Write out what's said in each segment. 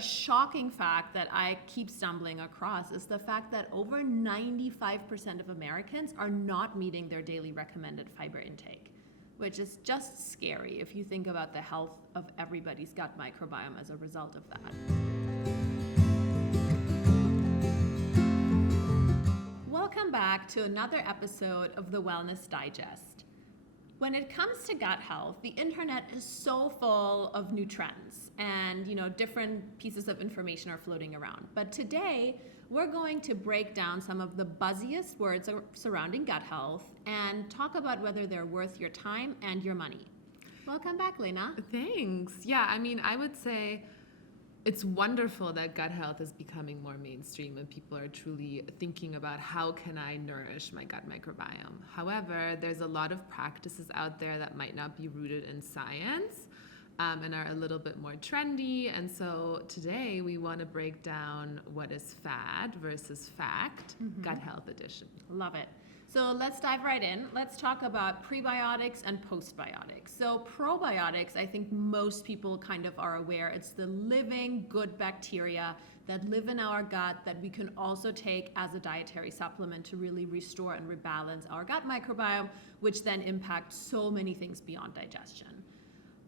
a shocking fact that I keep stumbling across is the fact that over 95% of Americans are not meeting their daily recommended fiber intake, which is just scary if you think about the health of everybody's gut microbiome as a result of that. Welcome back to another episode of the Wellness Digest. When it comes to gut health, the internet is so full of new trends and, different pieces of information are floating around. But today, we're going to break down some of the buzziest words surrounding gut health and talk about whether they're worth your time and your money. Welcome back, Lena. Thanks. Yeah, I would say it's wonderful that gut health is becoming more mainstream and people are truly thinking about how can I nourish my gut microbiome. However, there's a lot of practices out there that might not be rooted in science and are a little bit more trendy. And so today we want to break down what is fad versus fact, gut health edition. Love it. So let's dive right in. Let's talk about prebiotics and postbiotics. So probiotics, I think most people kind of are aware. It's the living good bacteria that live in our gut that we can also take as a dietary supplement to really restore and rebalance our gut microbiome, which then impacts so many things beyond digestion.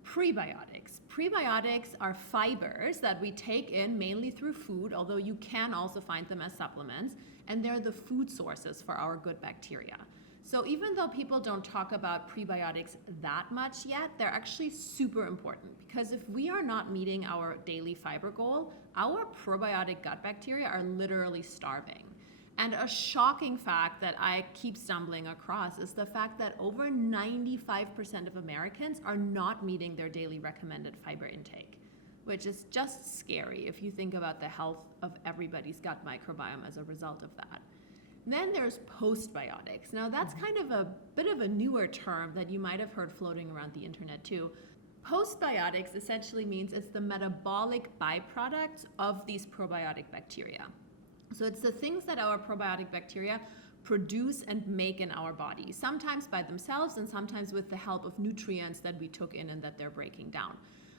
Prebiotics. Prebiotics are fibers that we take in mainly through food, although you can also find them as supplements, and they're the food sources for our good bacteria. So even though people don't talk about prebiotics that much yet, they're actually super important because if we are not meeting our daily fiber goal, our probiotic gut bacteria are literally starving. And a shocking fact that I keep stumbling across is the fact that over 95% of Americans are not meeting their daily recommended fiber intake, which is just scary if you think about the health of everybody's gut microbiome as a result of that. Then there's postbiotics. Now that's kind of a bit of a newer term that you might have heard floating around the internet too. Postbiotics essentially means it's the metabolic byproducts of these probiotic bacteria. So it's the things that our probiotic bacteria produce and make in our body, sometimes by themselves and sometimes with the help of nutrients that we took in and that they're breaking down.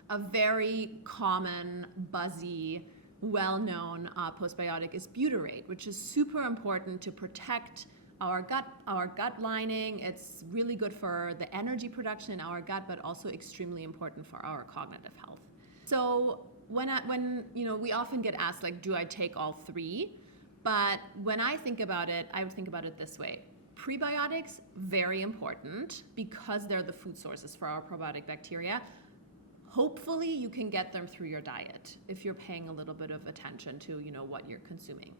A very common, buzzy, well-known postbiotic is butyrate, which is super important to protect our gut lining. It's really good for the energy production in our gut, but also extremely important for our cognitive health. So when we often get asked, like, do I take all three? But when I think about it, I would think about it this way. Prebiotics, very important because they're the food sources for our probiotic bacteria. Hopefully you can get them through your diet if you're paying a little bit of attention to, what you're consuming.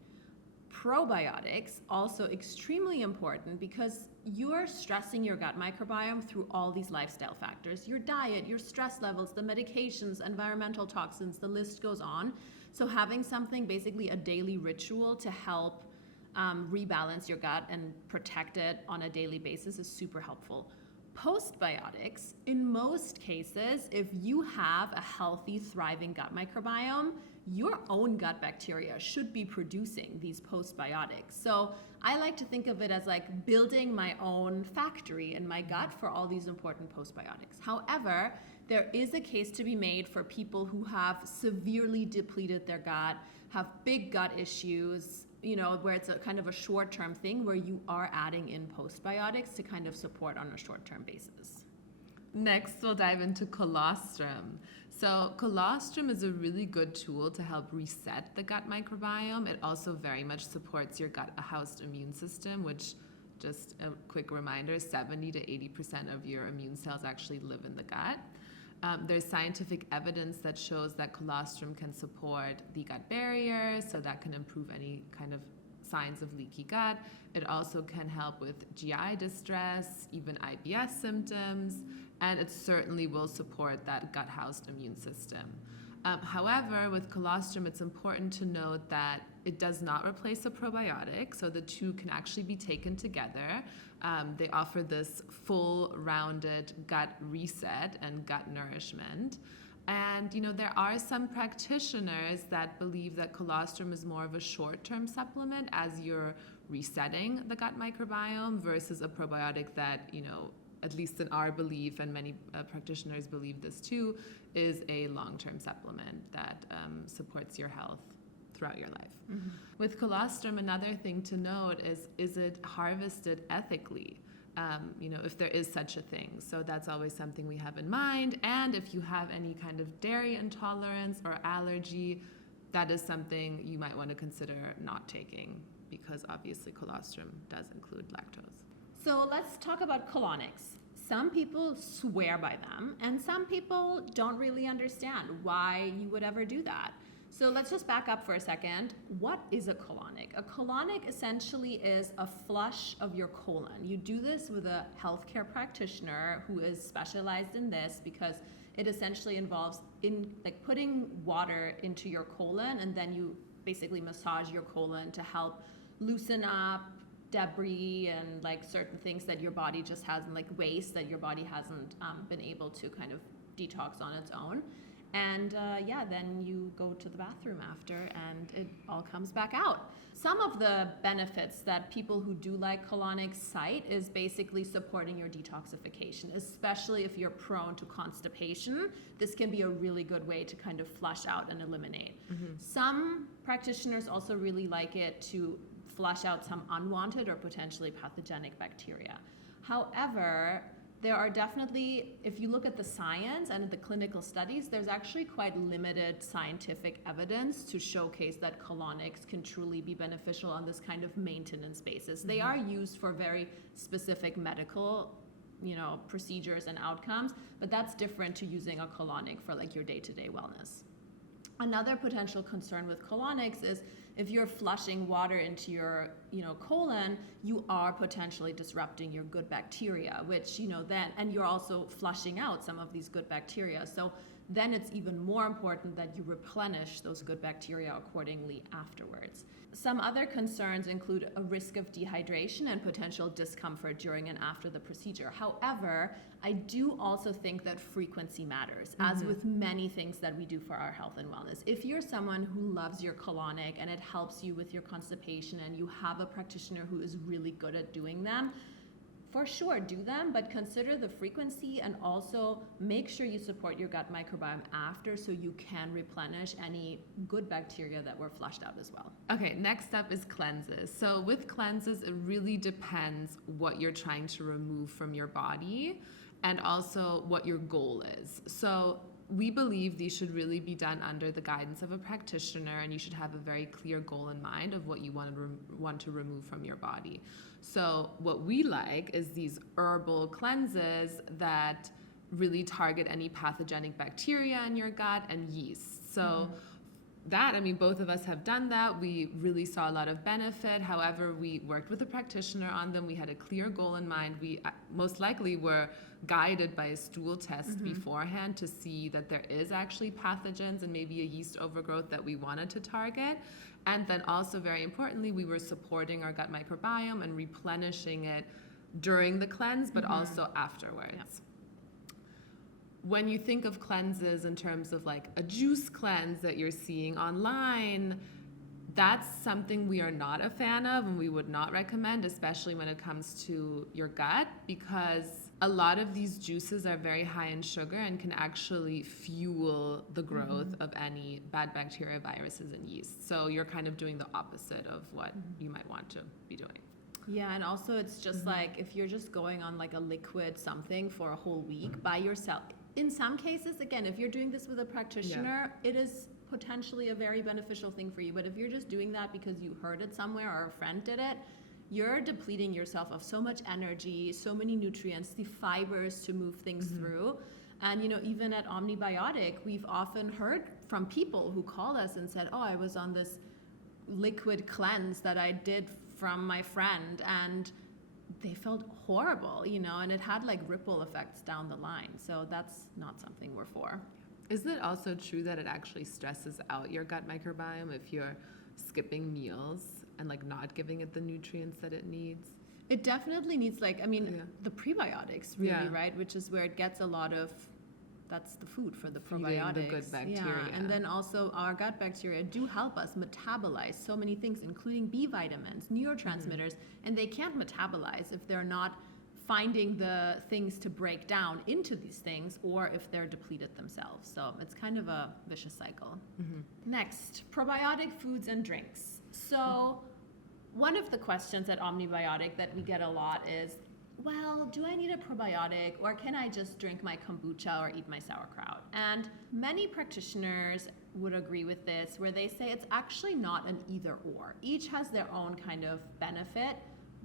Probiotics, also extremely important because you're stressing your gut microbiome through all these lifestyle factors, your diet, your stress levels, the medications, environmental toxins, the list goes on. So having something, basically a daily ritual to help rebalance your gut and protect it on a daily basis is super helpful. Postbiotics, in most cases, if you have a healthy, thriving gut microbiome, your own gut bacteria should be producing these postbiotics. So I like to think of it as like building my own factory in my gut for all these important postbiotics. However, there is a case to be made for people who have severely depleted their gut, have big gut issues, where it's a kind of a short-term thing where you are adding in postbiotics to kind of support on a short-term basis. Next, we'll dive into colostrum. So colostrum is a really good tool to help reset the gut microbiome. It also very much supports your gut-housed immune system, which, just a quick reminder, 70 to 80% of your immune cells actually live in the gut. There's scientific evidence that shows that colostrum can support the gut barrier, so that can improve any kind of signs of leaky gut. It also can help with GI distress, even IBS symptoms, and it certainly will support that gut-housed immune system. However, with colostrum, it's important to note that it does not replace a probiotic, so the two can actually be taken together. They offer this full, rounded gut reset and gut nourishment. And, there are some practitioners that believe that colostrum is more of a short-term supplement as you're resetting the gut microbiome versus a probiotic that, at least in our belief, and many practitioners believe this too, is a long-term supplement that supports your health throughout your life. Mm-hmm. With colostrum, another thing to note is it harvested ethically? If there is such a thing. So that's always something we have in mind. And if you have any kind of dairy intolerance or allergy, that is something you might want to consider not taking, because obviously colostrum does include lactose. So let's talk about colonics. Some people swear by them, and some people don't really understand why you would ever do that. So let's just back up for a second. What is a colonic? A colonic essentially is a flush of your colon. You do this with a healthcare practitioner who is specialized in this, because it essentially involves putting water into your colon, and then you basically massage your colon to help loosen up debris and certain things that your body just hasn't, waste that your body hasn't been able to kind of detox on its own. And then you go to the bathroom after and it all comes back out. Some of the benefits that people who do like colonics cite is basically supporting your detoxification, especially if you're prone to constipation. This can be a really good way to kind of flush out and eliminate. Mm-hmm. Some practitioners also really like it to flush out some unwanted or potentially pathogenic bacteria. However, there are definitely, if you look at the science and the clinical studies, there's actually quite limited scientific evidence to showcase that colonics can truly be beneficial on this kind of maintenance basis. They are used for very specific medical, procedures and outcomes, but that's different to using a colonic for your day-to-day wellness. Another potential concern with colonics is if you're flushing water into your, colon, you are potentially disrupting your good bacteria, which, and you're also flushing out some of these good bacteria. So then it's even more important that you replenish those good bacteria accordingly afterwards. Some other concerns include a risk of dehydration and potential discomfort during and after the procedure. However, I do also think that frequency matters, as with many things that we do for our health and wellness. If you're someone who loves your colonic and it helps you with your constipation and you have a practitioner who is really good at doing them, for sure, do them, but consider the frequency and also make sure you support your gut microbiome after so you can replenish any good bacteria that were flushed out as well. Okay, next up is cleanses. So with cleanses, it really depends what you're trying to remove from your body and also what your goal is. So we believe these should really be done under the guidance of a practitioner, and you should have a very clear goal in mind of what you want to remove from your body. So what we like is these herbal cleanses that really target any pathogenic bacteria in your gut and yeast. So both of us have done that. We really saw a lot of benefit. However, we worked with a practitioner on them. We had a clear goal in mind. We most likely were guided by a stool test beforehand to see that there is actually pathogens and maybe a yeast overgrowth that we wanted to target. And then also, very importantly, we were supporting our gut microbiome and replenishing it during the cleanse, but also afterwards. Yeah. When you think of cleanses in terms of a juice cleanse that you're seeing online, that's something we are not a fan of and we would not recommend, especially when it comes to your gut, because a lot of these juices are very high in sugar and can actually fuel the growth of any bad bacteria, viruses, and yeast. So you're kind of doing the opposite of what you might want to be doing. Yeah, and also it's just if you're just going on a liquid something for a whole week by yourself. In some cases, again, if you're doing this with a practitioner, it is potentially a very beneficial thing for you. But if you're just doing that because you heard it somewhere or a friend did it, you're depleting yourself of so much energy, so many nutrients, the fibers to move things through. And, even at Omnibiotic, we've often heard from people who call us and said, oh, I was on this liquid cleanse that I did from my friend, and they felt horrible, and it had ripple effects down the line. So that's not something we're for. Isn't it also true that it actually stresses out your gut microbiome if you're skipping meals and not giving it the nutrients that it needs? It definitely needs the prebiotics really, right? Which is where it gets a lot of, that's the food for the probiotics. The good bacteria. Yeah, and then also our gut bacteria do help us metabolize so many things, including B vitamins, neurotransmitters, and they can't metabolize if they're not finding the things to break down into these things, or if they're depleted themselves. So it's kind of a vicious cycle. Next, probiotic foods and drinks. So one of the questions at Omnibiotic that we get a lot is, well, do I need a probiotic, or can I just drink my kombucha or eat my sauerkraut? And many practitioners would agree with this, where they say it's actually not an either or. Each has their own kind of benefit,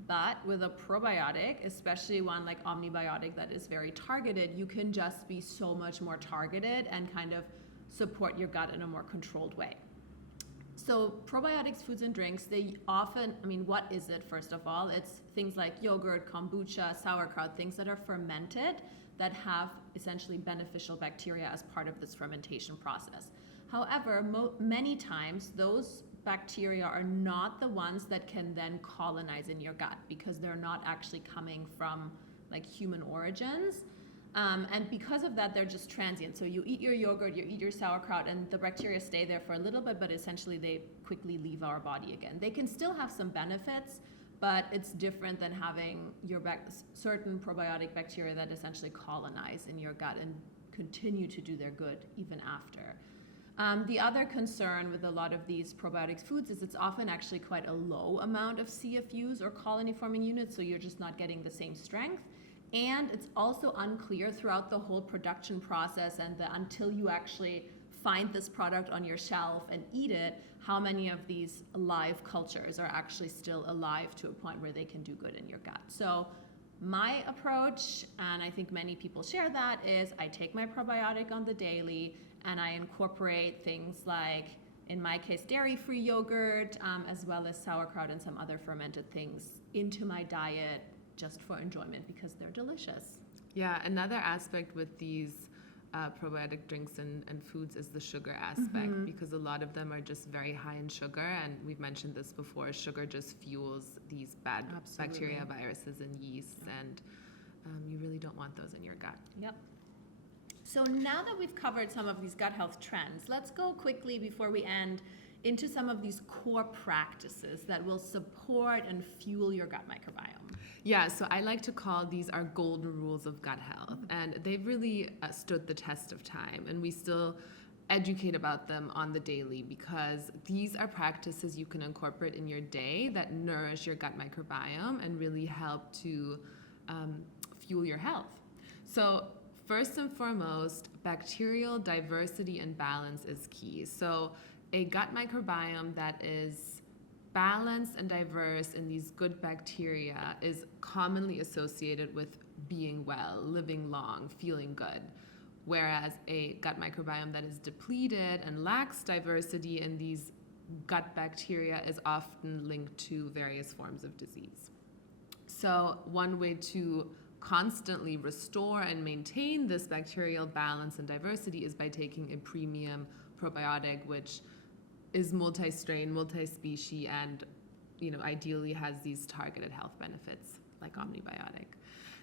but with a probiotic, especially one like Omnibiotic that is very targeted, you can just be so much more targeted and kind of support your gut in a more controlled way. So probiotics, foods and drinks, they often, what is it first of all? It's things like yogurt, kombucha, sauerkraut, things that are fermented that have essentially beneficial bacteria as part of this fermentation process. However, many times those bacteria are not the ones that can then colonize in your gut, because they're not actually coming from like human origins. And because of that, they're just transient. So you eat your yogurt, you eat your sauerkraut, and the bacteria stay there for a little bit, but essentially they quickly leave our body again. They can still have some benefits, but it's different than having your certain probiotic bacteria that essentially colonize in your gut and continue to do their good even after. The other concern with a lot of these probiotics foods is it's often actually quite a low amount of CFUs or colony forming units, so you're just not getting the same strength. And it's also unclear throughout the whole production process and until you actually find this product on your shelf and eat it, how many of these live cultures are actually still alive to a point where they can do good in your gut. So my approach, and I think many people share that, is I take my probiotic on the daily and I incorporate things like, in my case, dairy-free yogurt, as well as sauerkraut and some other fermented things into my diet, just for enjoyment because they're delicious. Yeah, another aspect with these probiotic drinks and foods is the sugar aspect, because a lot of them are just very high in sugar, and we've mentioned this before, sugar just fuels these bad bacteria, viruses, and yeasts, and you really don't want those in your gut. Yep. So now that we've covered some of these gut health trends, let's go quickly before we end into some of these core practices that will support and fuel your gut microbiome. Yeah, so I like to call these our golden rules of gut health, and they've really stood the test of time, and we still educate about them on the daily because these are practices you can incorporate in your day that nourish your gut microbiome and really help to fuel your health. So first and foremost, bacterial diversity and balance is key. So a gut microbiome that is balanced and diverse in these good bacteria is commonly associated with being well, living long, feeling good. Whereas a gut microbiome that is depleted and lacks diversity in these gut bacteria is often linked to various forms of disease. So one way to constantly restore and maintain this bacterial balance and diversity is by taking a premium probiotic, which is multi-strain, multi-species, and ideally has these targeted health benefits like Omnibiotic.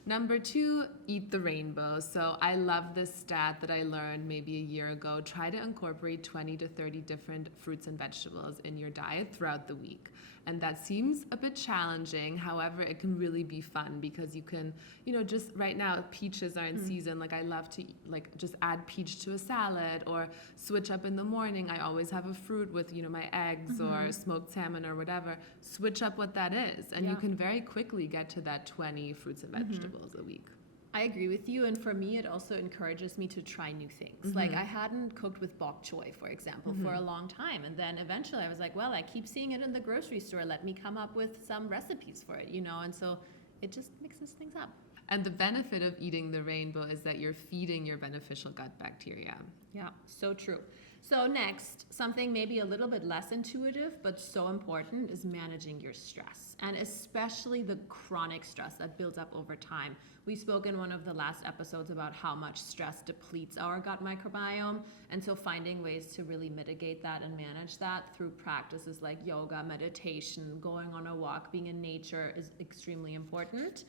Number 2, eat the rainbow. So I love this stat that I learned maybe a year ago. Try to incorporate 20 to 30 different fruits and vegetables in your diet throughout the week. And that seems a bit challenging. However, it can really be fun because you can, just right now, peaches are in season. Like I love to just add peach to a salad or switch up in the morning. I always have a fruit with, my eggs or smoked salmon or whatever. Switch up what that is. And you can very quickly get to that 20 fruits and vegetables a week. I agree with you, and for me, it also encourages me to try new things. Like I hadn't cooked with bok choy, for example, for a long time, and then eventually I was like, well, I keep seeing it in the grocery store. Let me come up with some recipes for it, and so it just mixes things up. And the benefit of eating the rainbow is that you're feeding your beneficial gut bacteria. Yeah, so true. So next, something maybe a little bit less intuitive, but so important, is managing your stress, and especially the chronic stress that builds up over time. We spoke in one of the last episodes about how much stress depletes our gut microbiome, and so finding ways to really mitigate that and manage that through practices like yoga, meditation, going on a walk, being in nature is extremely important.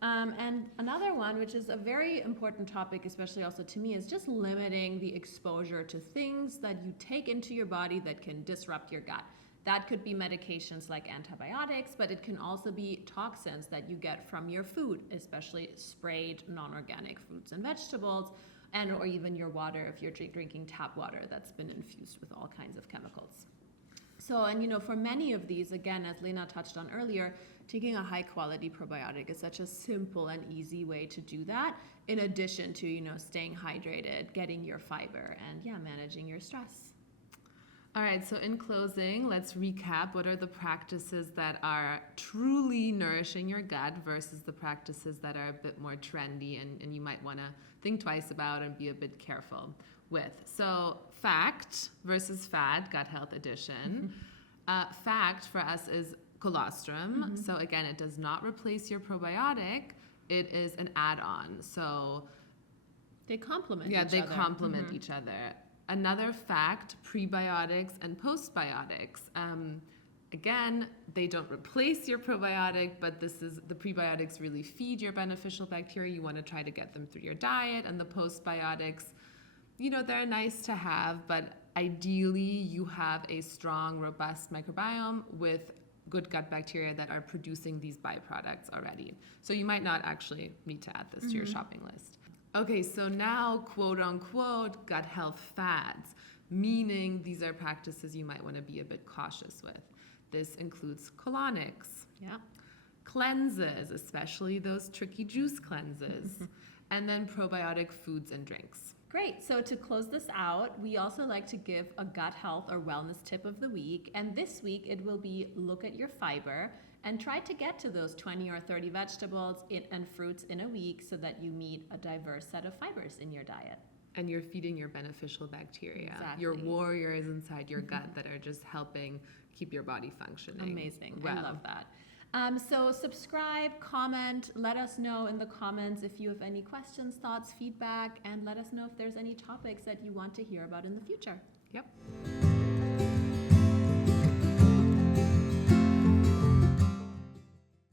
And another one, which is a very important topic, especially also to me, is just limiting the exposure to things that you take into your body that can disrupt your gut. That could be medications like antibiotics, but it can also be toxins that you get from your food, especially sprayed non-organic fruits and vegetables, and or even your water if you're drinking tap water that's been infused with all kinds of chemicals. So, and for many of these, again, as Lena touched on earlier, taking a high quality probiotic is such a simple and easy way to do that, in addition to, staying hydrated, getting your fiber, and managing your stress. All right, so in closing, let's recap what are the practices that are truly nourishing your gut versus the practices that are a bit more trendy and you might want to think twice about and be a bit careful with. So fact versus fad, gut health edition. Fact for us is colostrum. So again, it does not replace your probiotic. It is an add-on. So they complement each other. Yeah, they complement each other. Another fact, prebiotics and postbiotics. Again, they don't replace your probiotic, but the prebiotics really feed your beneficial bacteria. You want to try to get them through your diet. And the postbiotics, they're nice to have, but ideally you have a strong, robust microbiome with good gut bacteria that are producing these byproducts already. So you might not actually need to add this to your shopping list. Okay, so now, quote unquote, gut health fads, meaning these are practices you might want to be a bit cautious with. This includes colonics, cleanses, especially those tricky juice cleanses, and then probiotic foods and drinks. Great. So to close this out, we also like to give a gut health or wellness tip of the week. And this week it will be look at your fiber and try to get to those 20 or 30 vegetables and fruits in a week so that you meet a diverse set of fibers in your diet. And you're feeding your beneficial bacteria, your warriors inside your gut that are just helping keep your body functioning. Amazing. Well. I love that. So subscribe, comment, let us know in the comments if you have any questions, thoughts, feedback, and let us know if there's any topics that you want to hear about in the future. Yep.